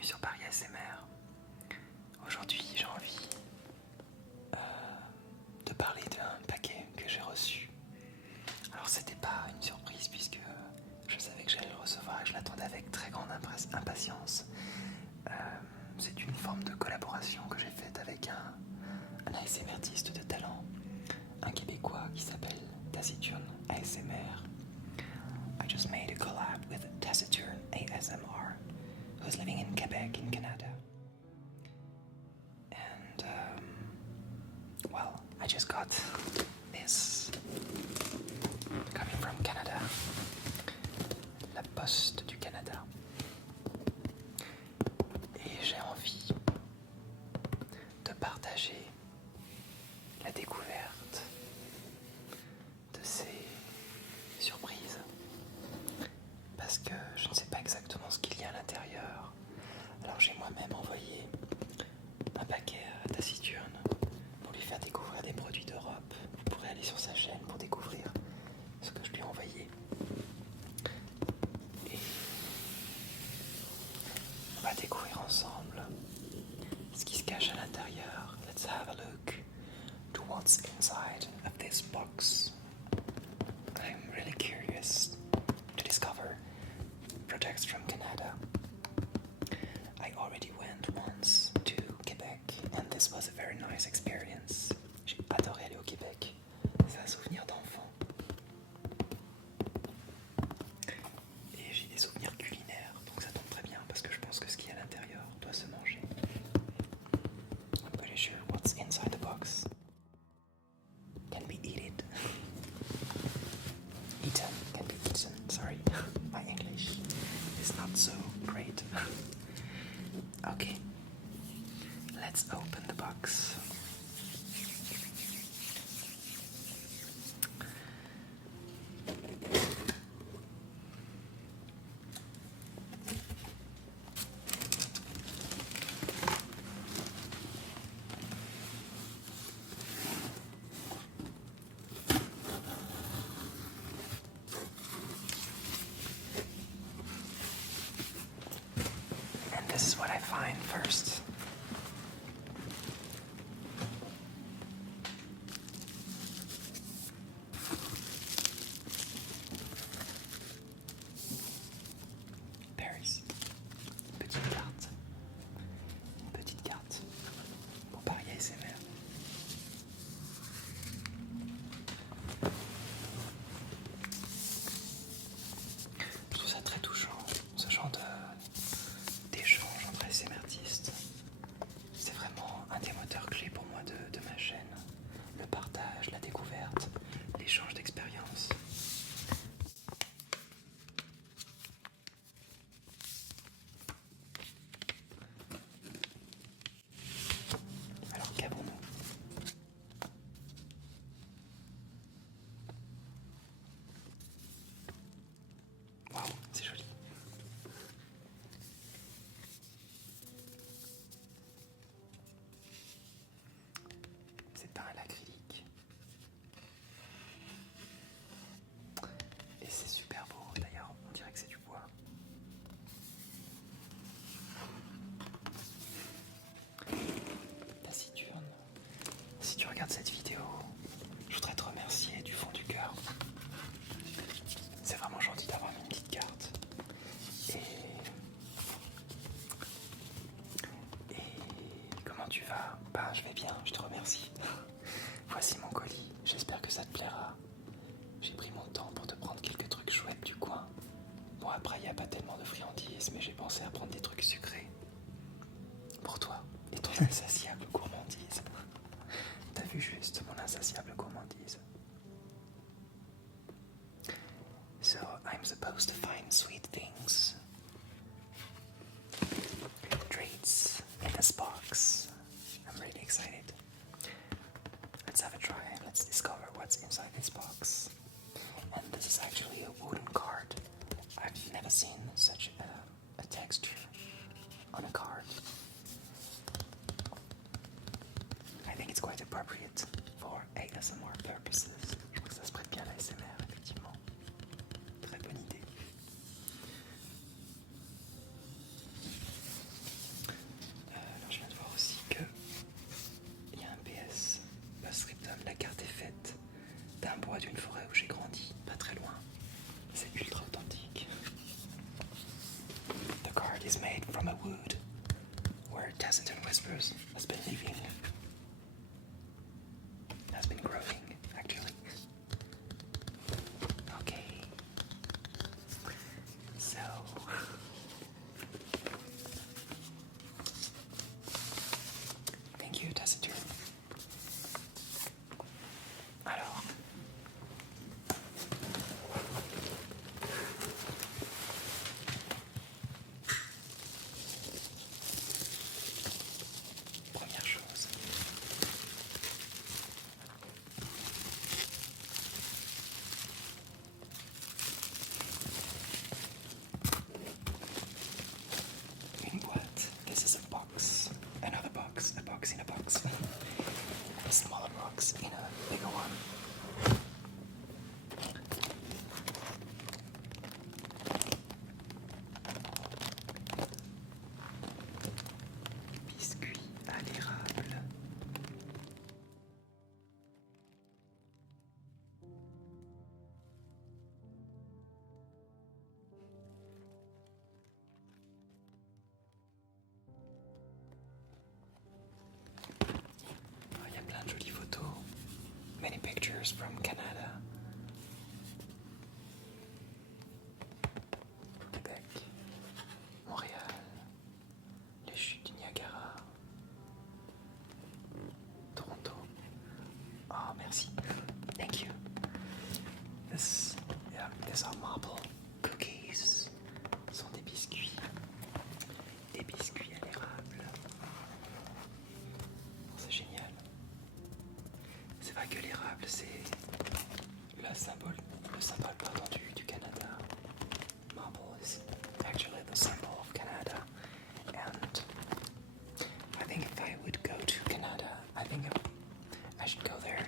bienvenue sur Paris ASMR. Aujourd'hui j'ai envie de parler d'un paquet que j'ai reçu. Alors c'était pas une surprise puisque je savais que j'allais le recevoir et je l'attendais avec très grande impatience. C'est une forme de collaboration que j'ai faite avec un ASMR artiste de talent, un Québécois qui s'appelle Taciturne ASMR. I just made a collab with Taciturne ASMR, who's living in Quebec in Canada. And well, I just got this coming from Canada, la Poste du Canada. Et j'ai envie de partager la découverte de ces surprises parce que je ne sais pas exactement ce qu'il y a à l'intérieur. Alors j'ai moi-même envoyé un paquet à Taciturne pour lui faire découvrir des produits d'Europe. Vous pourrez aller sur sa chaîne pour découvrir ce que je lui ai envoyé. Et on va découvrir ensemble ce qui se cache à l'intérieur. Let's have a look to what's inside of this box. I'm really curious to discover products from Canada. I already went once to Quebec and this was a very nice experience. J'ai adoré aller au Québec. C'est un souvenir d'enfant. Et j'ai des souvenirs culinaires, donc ça tombe très bien parce que je pense que ce qu'il y a à l'intérieur doit se manger. I'm pretty sure what's inside the box can be eaten. Can be eaten. Sorry, my English is not so great. Okay, let's open the box. And this is what I find first. Paris. Petite carte. Une petite carte pour Paris ASMR. Je trouve ça très touchant, ce genre d'échange entre ASMR artistes. C'est vraiment un des moteurs clés pour moi de ma chaîne. Le partage, la découverte, l'échange d'expériences. Alors qu'avons-nous ? Waouh, c'est joli. C'est peint à l'acrylique. Et c'est super beau, d'ailleurs, on dirait que c'est du bois. Taciturne, si tu regardes cette vidéo, je voudrais te remercier du fond du cœur. C'est vraiment gentil d'avoir mis une petite carte. Et comment tu vas ? Ben, je vais bien, je te remercie. Voici mon colis, j'espère que ça te plaira. J'ai pris mon temps pour te prendre quelques trucs chouettes du coin. Bon, après, il n'y a pas tellement de friandises, mais j'ai pensé à prendre des trucs sucrés. Pour toi et ton insatiable gourmandise. T'as vu juste mon insatiable gourmandise. So, I'm supposed to find sweet things. Treats in this box. I'm really excited. Let's have a try and let's discover what's inside this box. And this is actually a wooden card. I've never seen such a texture on a card. I think it's quite appropriate for ASMR purposes. Je trouve que ça se prête bien à l'ASMR, effectivement. Très bonne idée. d'une forêt où j'ai grandi, pas très loin. C'est ultra authentique. The card is made from a wood where Taciturn Whispers has been living. Has been growing, actually. Okay. So... Thank you, Taciturn. Alors... Première chose... Une boîte. This is a box. Another box. A box in a box. A smaller box in a bigger one. Biscuit à l'érable. Il y a plein de jolies photos. Many pictures from Canada. Québec, Montréal, les chutes du Niagara, Toronto. Oh, merci. Thank you. This, yeah, these are marble cookies. Ce sont des biscuits. Des biscuits à l'érable. C'est génial. C'est vrai que l'érable, c'est le symbole pardon, du Canada. Marble is actually the symbol of Canada. And I think if I would go to Canada, I think I should go there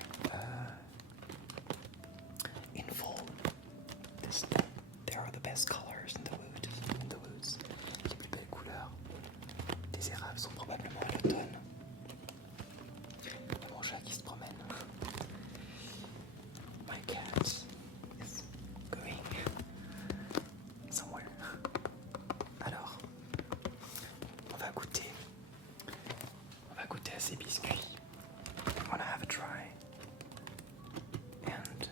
in fall. There are the best colors in the woods. Les plus belles couleurs des érables sont probablement à l'automne. Mon chat qui se promène. My cat is going somewhere. Alors, on va goûter à ces biscuits. I'm gonna have a try. And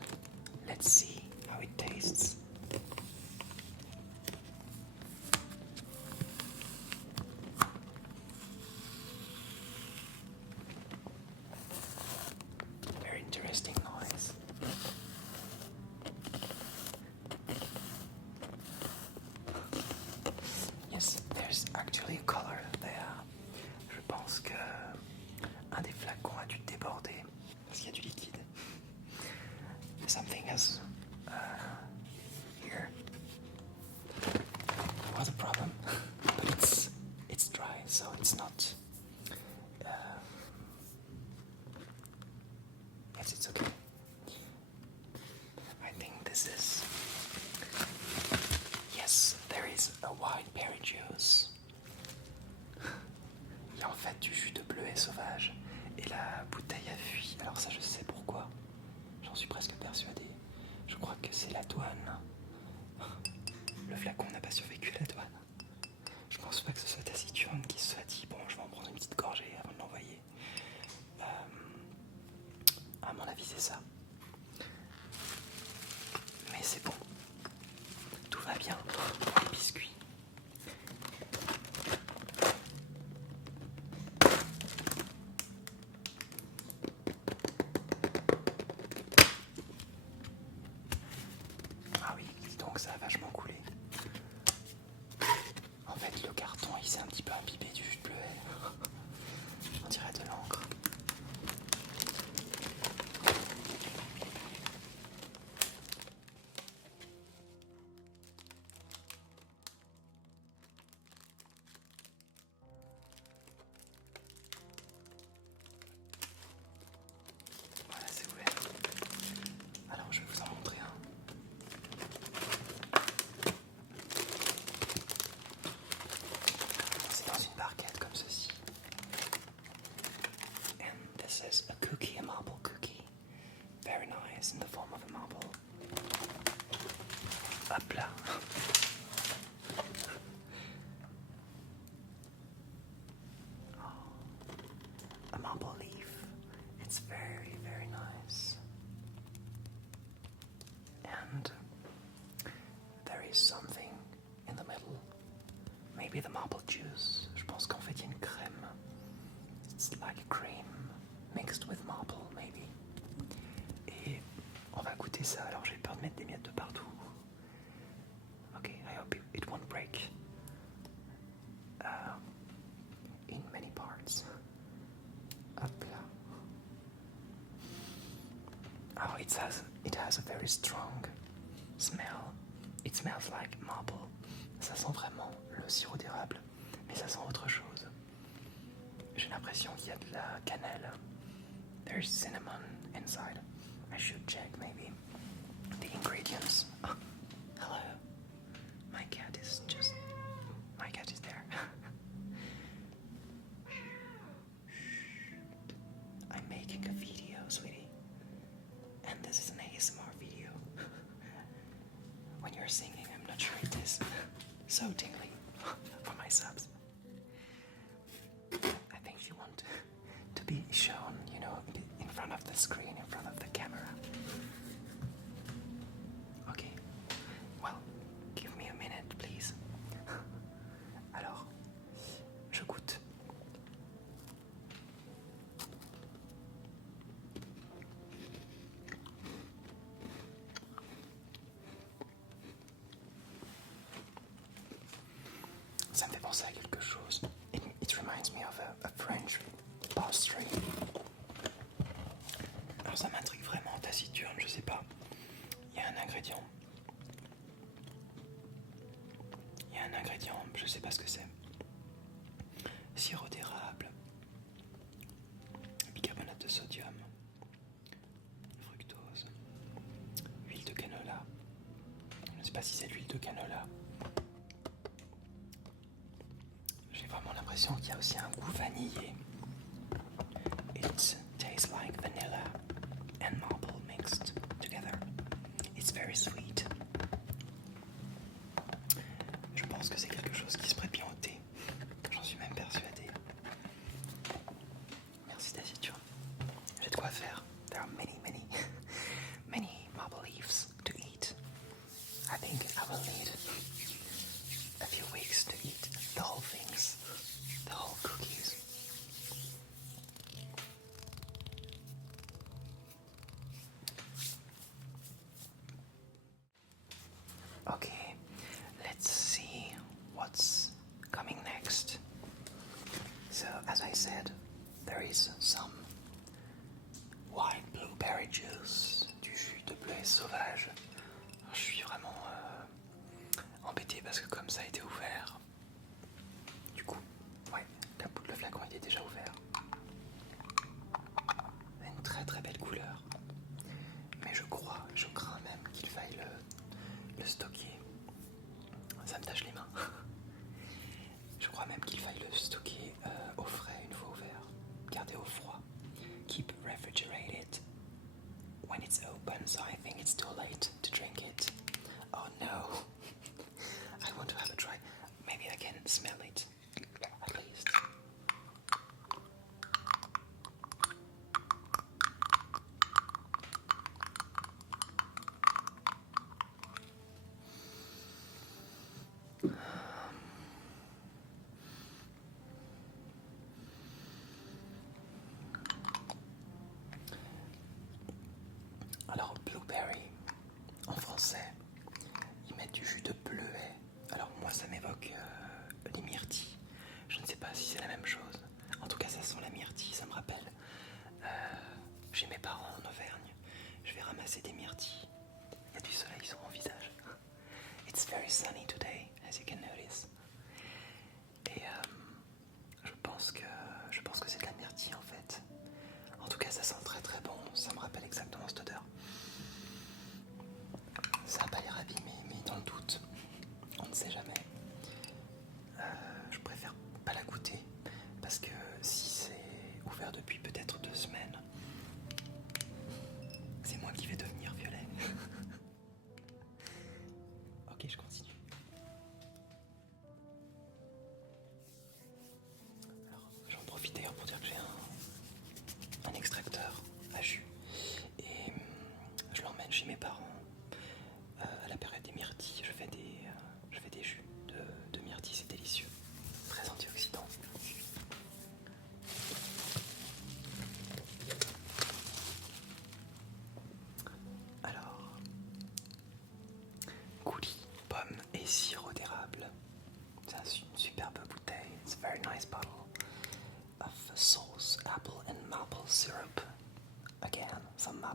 let's see how it tastes. Very interesting noise. Yes, there's actually a color there. Je pense que un des flacons a dû déborder parce qu'il y a du liquide. Something else here was a problem, but it's dry, so it's not. Yes, it's okay. I think this is. Yes, there is a white berry juice. Il y a en fait du jus de bleuet sauvage et la bouteille a fui. Alors ça, je sais pourquoi. J'en suis presque persuadé. Je crois que c'est la douane. Le flacon n'a pas survécu à la douane. Je pense pas que ce soit Taciturne qui se soit dit bon, je vais en prendre une petite gorgée avant de l'envoyer. À mon avis, c'est ça. Mais c'est bon. Tout va bien pour les biscuits. Ah oui, donc ça a vachement coulé. En fait, le carton, il s'est un petit peu imbibé du jus de bleuet. On dirait de l'encre. Hop là. A marble leaf. It's very, very nice. And there is something in the middle. Maybe the marble juice. Je pense qu'en fait il y a une crème. It's like a cream mixed with marble, maybe. Et on va goûter ça. Alors j'ai peur de mettre des miettes de partout. Okay, I hope it won't break in many parts. Hop là. Oh, it has a very strong smell. It smells like marble. Ça sent vraiment le sirop d'érable, mais ça sent autre chose. J'ai l'impression qu'il y a de la cannelle. There's cinnamon inside. I should check maybe the ingredients. Oh, hello. My cat is there. I'm making a video, sweetie. And this is an ASMR video. When you're singing, I'm not sure it is so tingly for my subs. I think you want to be shown, in front of the screen, in front of the camera. Okay, well, give me a minute, please. Alors, je goûte. Ça me fait penser à quelque chose. It reminds me of a French pastry. Alors ça m'intrigue vraiment, taciturne, je sais pas. Il y a un ingrédient, je sais pas ce que c'est. Sirop d'érable, bicarbonate de sodium, fructose, huile de canola. Je ne sais pas si c'est l'huile de canola. J'ai vraiment l'impression qu'il y a aussi un goût vanillé. It tastes like vanilla and marble mixed together. It's very sweet. Je pense que c'est quelque chose qui se prête bien au thé. J'en suis même persuadé. Merci taciturne. J'ai de quoi faire. There are many marble leaves to eat. I think I will need a few weeks to eat the whole things, the whole cookies. Okay, let's see what's coming next. So, as I said, there is some white blueberry juice, du jus de bleuet sauvage. Je suis vraiment embêté parce que comme ça a été ouvert, du coup, ouais, le flacon il est déjà ouvert. Une très très belle couleur. Mais je crains même qu'il faille le stocker. Ça me tâche les mains. Je crois même qu'il faille le stocker au frais une fois ouvert. Garder au froid. Keep refrigerated when it's open, so I think it's too late to drink it. Oh no. I want to have a try. Maybe I can smell it, at least. Alors, blueberry, en français, ils mettent du jus de bleuet. Alors moi, ça m'évoque les myrtilles. Je ne sais pas si c'est la même chose. En tout cas, ça sent la myrtille, ça me rappelle. Chez mes parents en Auvergne, je vais ramasser des myrtilles. Il y a du soleil sur mon visage. It's very sunny today, as you can notice. Et je pense que c'est de la myrtille en fait. En tout cas, ça sent très très bon. Ça me rappelle exactement cette odeur. Ça n'a pas l'air abîmé, mais dans le doute, on ne sait jamais. Je préfère pas la goûter parce que si c'est ouvert depuis peut-être 2 semaines, c'est moi qui vais devenir violet. Ok.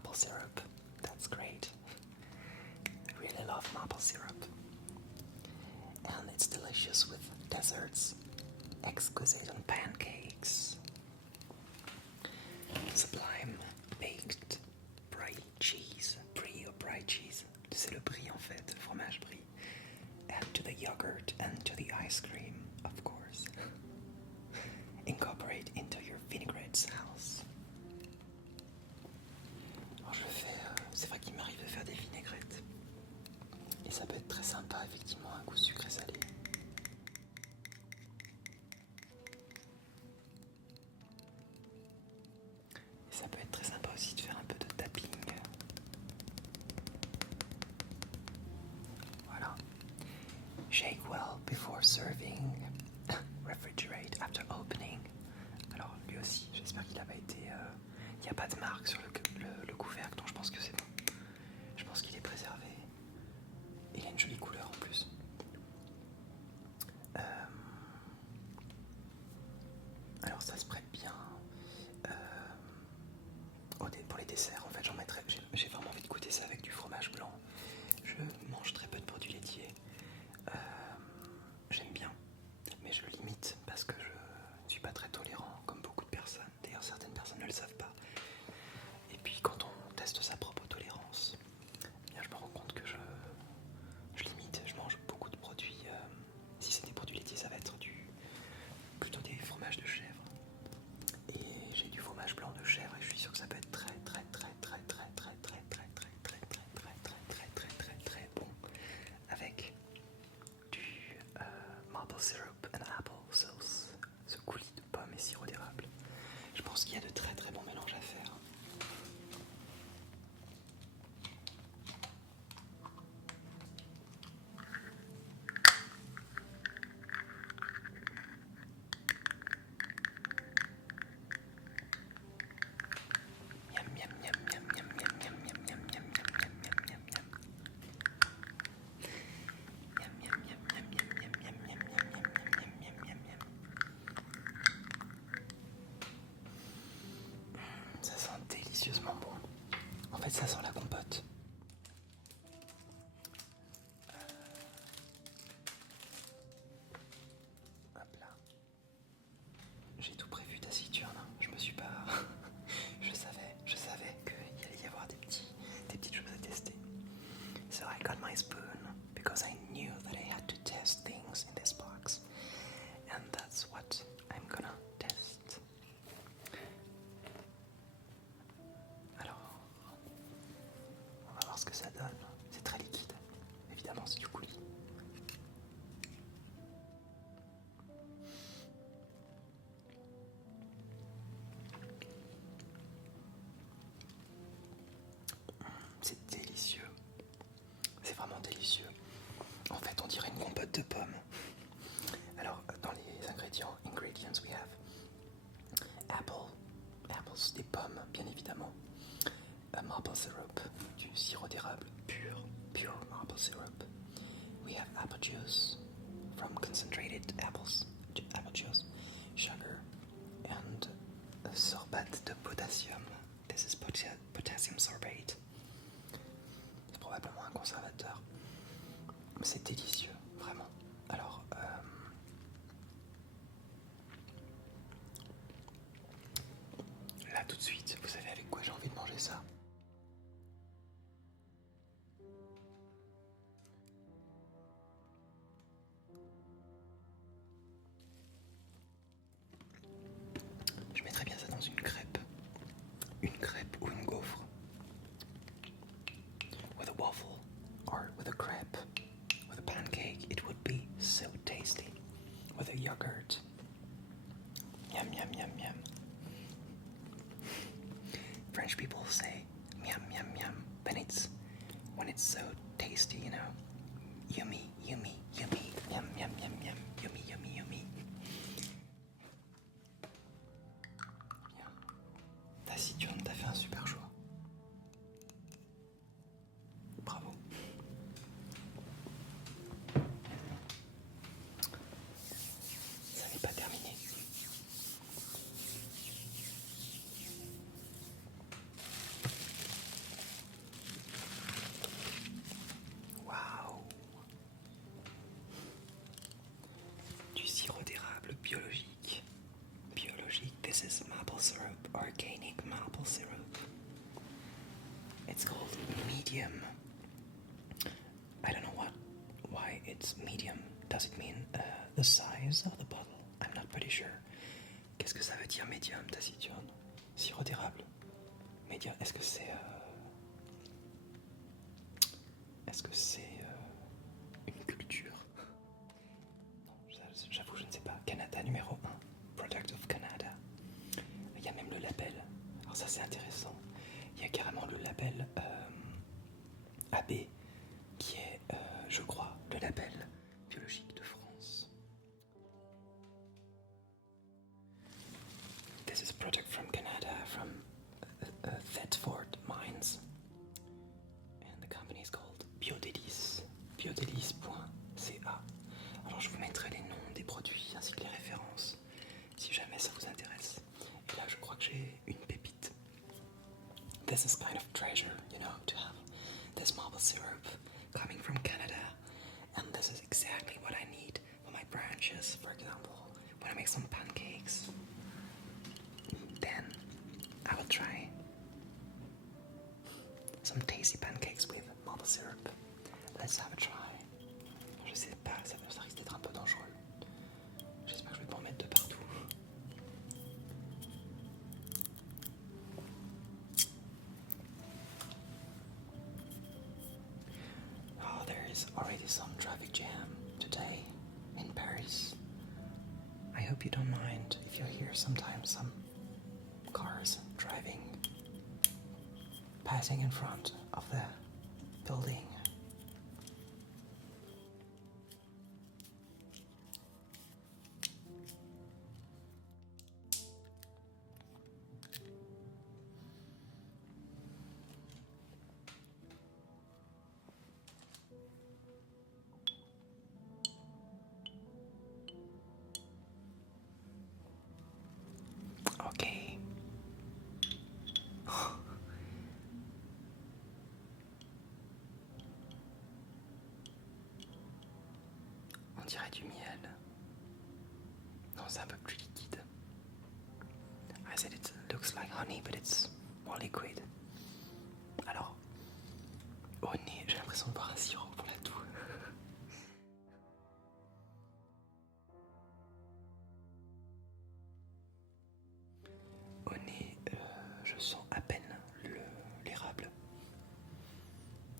maple syrup. That's great. I really love maple syrup. And it's delicious with desserts, exquisite on pancakes. Sublime baked brie cheese. Brie or brie cheese. C'est le brie en fait, le fromage brie. Add to the yogurt and to the ice cream, of course. Incorporate into your vinaigrette sauce. Alors je fais, c'est vrai qu'il m'arrive de faire des vinaigrettes. Et ça peut être très sympa, effectivement, un goût sucré-salé. Et ça peut être très sympa aussi de faire un peu de tapping. Voilà. Shake well before serving. Refrigerate after opening. Alors lui aussi, j'espère qu'il n'a pas été... Il n'y a pas de marque sur le couvercle, donc je pense que c'est bon. Je pense qu'il est préservé. Il a une jolie couleur en plus. Alors ça se prête bien. Pour les desserts, en fait, j'en mettrais. J'ai vraiment envie de goûter ça avec du fromage blanc. Je mange très peu de produits laitiers. J'aime bien, mais je limite parce que je ne suis pas très tolérant, comme beaucoup de personnes. D'ailleurs, certaines personnes ne le savent pas. Et puis, quand on teste sa propre tolérance, eh bien, je me rends compte que je limite. Je mange beaucoup de produits. Si c'est des produits laitiers, ça va être plutôt des fromages de chèvre. Et j'ai du fromage blanc de chèvre et je suis sûr que ça peut être très bon avec du maple syrup and apple sauce, ce coulis de pommes et sirop d'érable. Je pense qu'il y a de très bons mélanges à faire. Ça sent délicieusement bon. En fait, ça sent la compote. Hop là. J'ai tout prévu taciturne. Je me suis pas... je savais qu'il allait y avoir des petites choses à tester. So I got my spoon because I knew that I had to test things in this box. And that's what I'm gonna test. Alors, on va voir ce que ça donne. C'est très liquide. Évidemment, c'est du coulis. C'est délicieux. C'est vraiment délicieux. En fait, on dirait une compote de pommes. Alors, dans les ingrédients, we have apples, des pommes, bien évidemment. Maple syrup, du sirop d'érable pure maple syrup. We have apple juice from concentrated apple juice, sugar, and a sorbate de potassium. This is potassium sorbate. C'est probablement un conservateur. C'est délicieux, vraiment. Alors, là tout de suite, vous savez avec quoi j'ai envie de manger ça? Je mettrais bien ça dans une crêpe ou une gaufre. With a waffle or with a crepe, with a pancake, it would be so tasty. With a yogurt. Yum, yum, yum, yum. French people say yum, yum, yum when it's so tasty, you know. Yummy, yummy, yummy, yum, yum, yum, yum, yummy, yummy, yummy. Bien. Taciturne, t'as fait un super choix. Bravo. Ça n'est pas terminé. It's called medium. I don't know why it's medium. Does it mean the size of the bottle? I'm not pretty sure. Qu'est-ce que ça veut dire medium, taciturne? Sirop d'érable. Medium, est-ce que c'est une culture? Non, j'avoue, je ne sais pas. Canada numéro 1. Product of Canada. Il y a même le label. Alors ça c'est intéressant. Il y a carrément le label AB qui est, je crois, le label biologique de France. This is product from Canada, from Thetford Mines. And the company is called Biodélice. Biodélice.ca. Alors je vous mettrai les noms des produits ainsi que les références si jamais ça vous intéresse. Et là je crois que j'ai une pépite. This is kind of treasure, you know, to have this maple syrup coming from Canada. And this is exactly what I need for my branches, for example, when I make some pancakes. Then I will try some tasty pancakes with maple syrup. Let's have a try. Je sais pas, ça risque d'être un peu dangereux. J'espère que je vais pas en mettre de partout. Oh, there is already some traffic jam today in Paris. I hope you don't mind if you hear sometimes some cars driving, passing in front of the building. Ok. On dirait du miel. Non, c'est un peu plus liquide. I said it looks like honey, but it's more liquid. Alors, au nez, j'ai l'impression de boire un sirop pour la toux. Au nez, je sens à peine l'érable.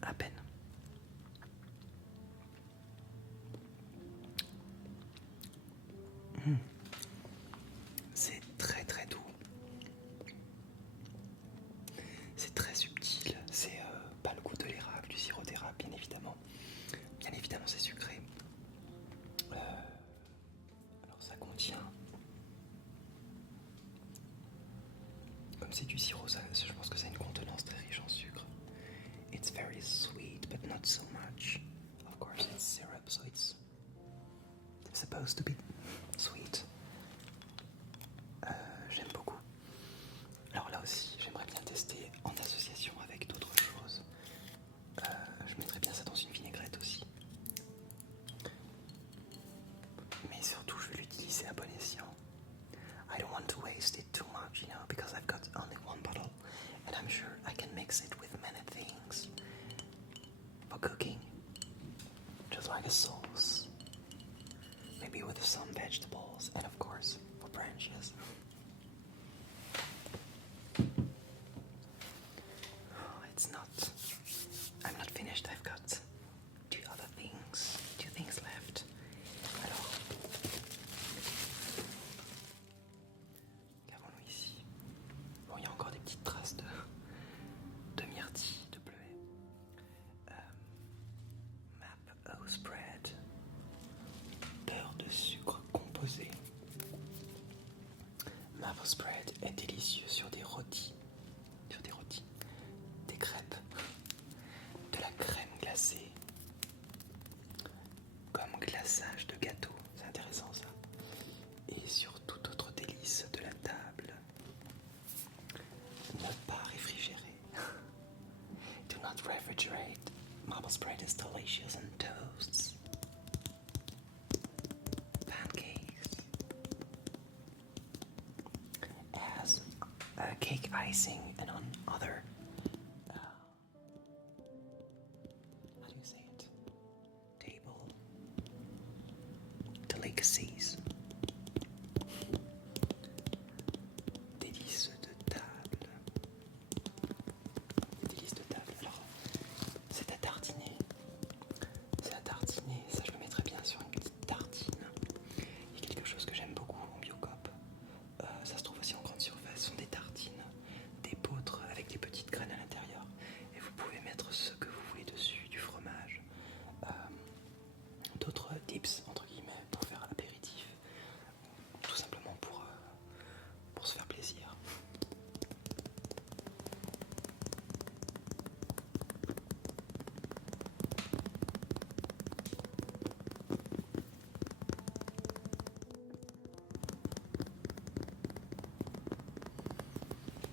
À peine. C'est très très doux. C'est très subtil. C'est pas le goût de l'érable, du sirop d'érable, bien évidemment. Bien évidemment, c'est sucré. Alors ça contient, comme c'est du sirop, je pense que c'est une contenance très riche en sucre. It's very sweet, but not so much. Of course, it's syrup, so it's supposed to be sweet. J'aime beaucoup. Alors là aussi, j'aimerais bien tester en association avec d'autres choses. Je mettrais bien ça dans une vinaigrette aussi. Mais surtout, je vais l'utiliser à bon escient. I don't want to waste it too much, you know, because I've got only one bottle, and I'm sure I can mix it with many things for cooking, just like a sauce, maybe with some vegetables, and of course for branches. I'm not finished. I've got two things left. Alors, qu'avons-nous ici? Bon, il y a encore des petites traces de myrtille, de bleuet. Maple spread, beurre de sucre composé. Maple spread est délicieux sur des rôtis, des crêpes, de la crème glacée, comme glaçage de gâteau, c'est intéressant ça, et sur tout autre délice de la table. Ne pas réfrigérer. Do not refrigerate. Maple spread is delicious on toasts, pancakes, as cake icing and on other delicacies. Délices de table. Délices de table. Alors, c'est à tartiner. C'est à tartiner. Ça, je le mettrais bien sur une petite tartine. Il y a quelque chose que j'aime beaucoup en Biocop. Ça se trouve aussi en grande surface. Ce sont des tartines, d'épeautre avec des petites graines à l'intérieur. Et vous pouvez mettre ce que vous voulez dessus, du fromage. D'autres tips entre guillemets pour faire l'apéritif, tout simplement pour se faire plaisir.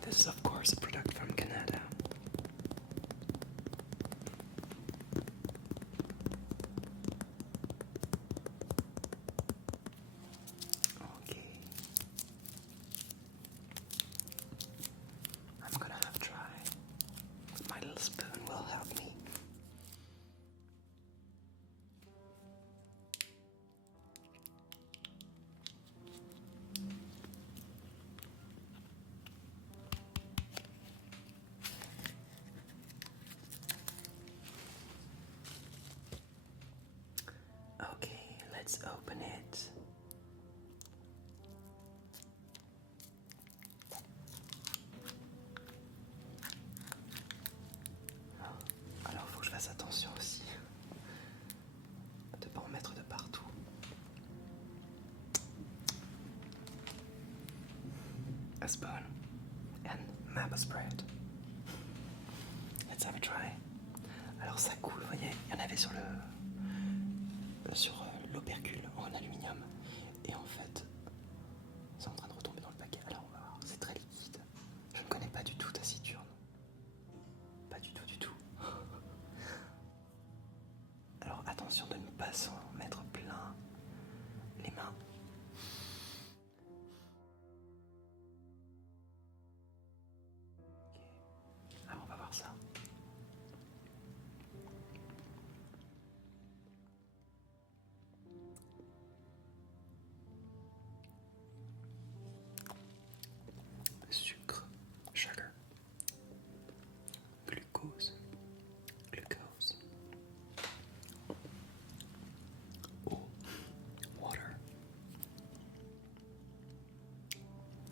This is of course a product from Canada. Okay. I'm gonna have a try. My little spoon will help me. Okay, let's open it. Alors, faut que je fasse attention aussi de ne pas en mettre de partout. A spoon and maple spread. Let's have a try. Alors ça coule, vous voyez, il y en avait sur l'opercule en aluminium. Et en fait, c'est en train de retomber dans le paquet. Alors on va voir, c'est très liquide. Je ne connais pas du tout Taciturne. Pas du tout, du tout. Alors attention de ne pas s'en mettre plein les mains. Ok. Alors on va voir ça. Sucre, sugar, glucose, eau, water,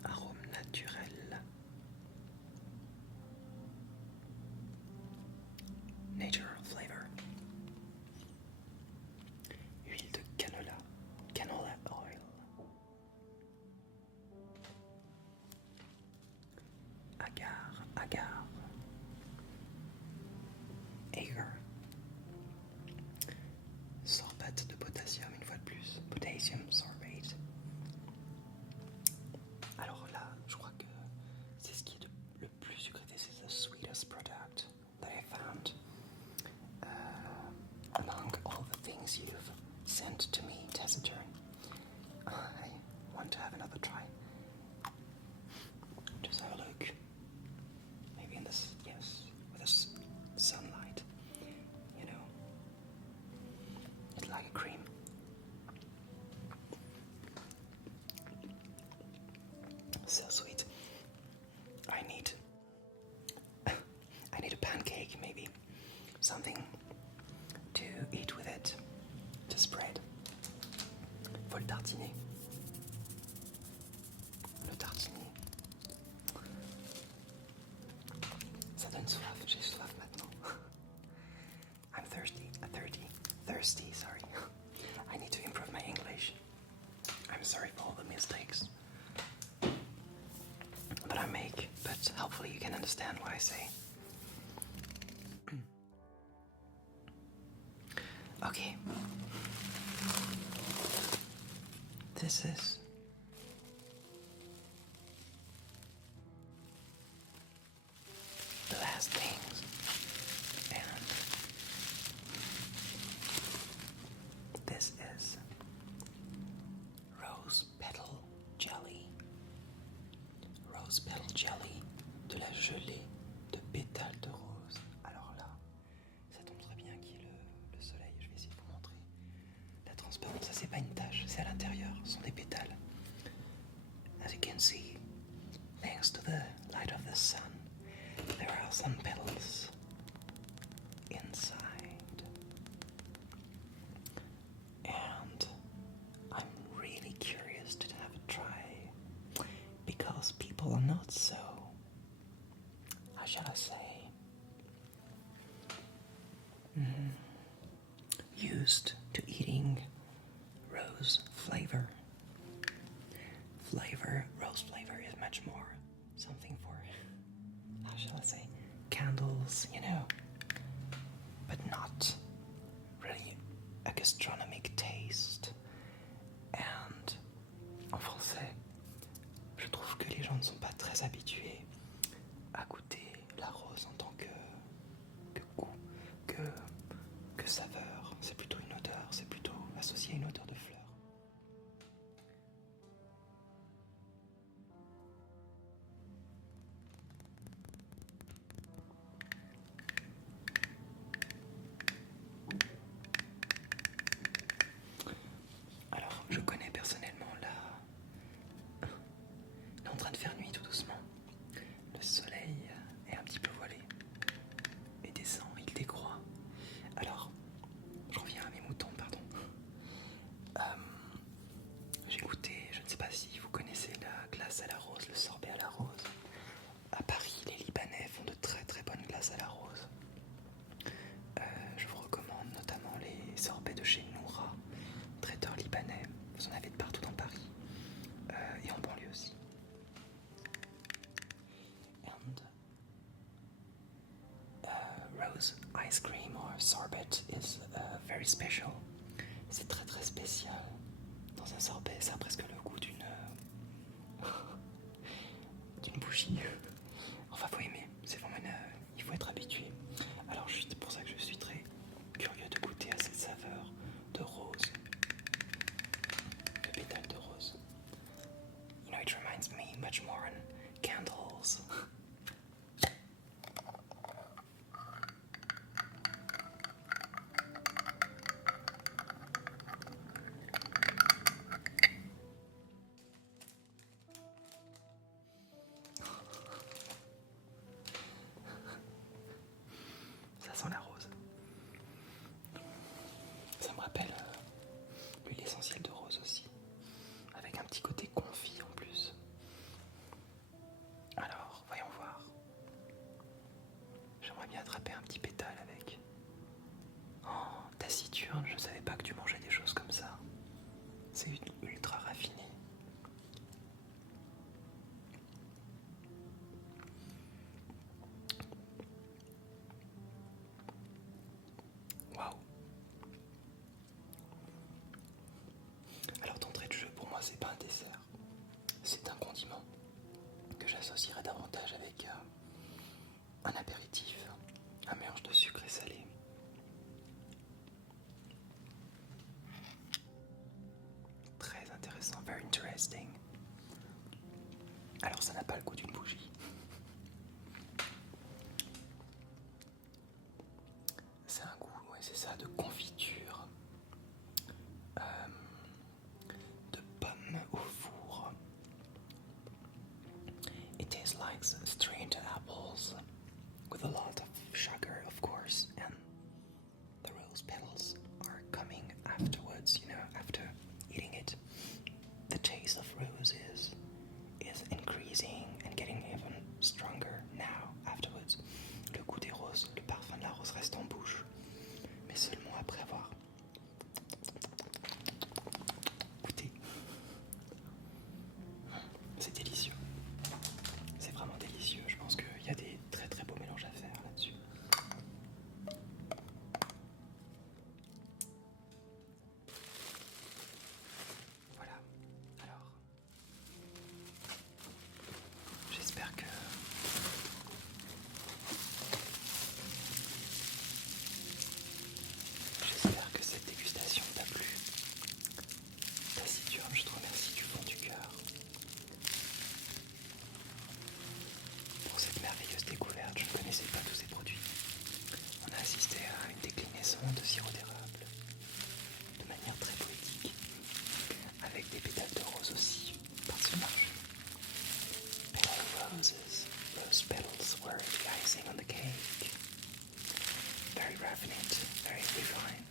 arôme naturel, natural flavor, huile de canola oil, agar, sorbate de potassium une fois de plus, potassium sorbate. Alors là, je crois que c'est ce qui est le plus sucré. This is the sweetest product that I found among all the things you've sent to me, Taciturn. I want to have another try. Just have a look. Maybe in this, yes, with the sunlight, you know. It's like a cream. So sweet. I need a pancake, maybe something to eat with it, to spread. Faut le tartiner. Le tartiner. Ça donne soif. J'ai soif maintenant. I'm thirsty, sorry. I need to improve my English. I'm sorry for all the mistakes that I make, but hopefully you can understand what I say. Okay. This is the last things, and this is rose petal jelly. Rose petal jelly, de la gelée de pétales de rose. Alors là, ça tombe très bien qu'il y ait le soleil. Je vais essayer de vous montrer la transparence. Ça, c'est pas une tache, c'est à l'intérieur, ce sont des pétales. As you can see, thanks to the light of the sun, there are some petals inside. And I'm really curious to have a try because people are not so, how shall I say, used to eating rose flavor. Rose flavor is much more something for, how shall I say, candles, you know, but not really a gastronomic taste. And en français, je trouve que les gens ne sont pas très habitués à goûter la rose en tant que goût, que saveur. C'est plutôt une odeur, c'est plutôt associé à une odeur de fleurs. Alors, je connais personnellement là. Il est en train de faire nuit tout doucement. Le soleil est un petit peu voilé et descend, il décroît. Alors, je reviens à mes moutons, pardon. J'ai goûté, je ne sais pas si vous connaissez la glace à la rose, le sorbet à la rose. À Paris, les Libanais font de très très bonnes glaces à la rose. Je vous recommande notamment les sorbets de chez Noura, traiteur libanais. Vous en avez de partout dans Paris et en banlieue aussi. And rose ice cream or sorbet is very special. C'est très très spécial. Dans un sorbet, ça a presque le goût d'une bougie. Enfin, faut aimer. C'est vraiment il faut être habitué. Alors, c'est pour ça que je suis très curieux de goûter à cette saveur de rose, de pétales de rose. You know, it reminds me much more on candles. Ça sent la rose. Ça me rappelle l'huile essentielle de rose aussi, avec un petit côté confit en plus. Alors, voyons voir. J'aimerais bien attraper un petit pétale avec. Oh, taciturne, je savais pas que tu mangeais des choses comme ça. C'est ultra raffiné. Waouh. Alors d'entrée de jeu, pour moi, c'est pas un dessert. C'est un condiment que j'associerais davantage avec un apéritif, un mélange de sucre et salé. Très intéressant, very interesting. Alors ça n'a pas le goût d'une bougie. C'est un goût, ouais, c'est ça, de confiture, de pommes au four. It tastes like strained apples with a lot of sugar, of course, and the rose petals are coming afterwards, you know, after eating it. The taste of roses is increasing and getting even stronger now afterwards. Le goût des roses, le parfum de la rose reste en bouche, mais seulement après definite, very refined.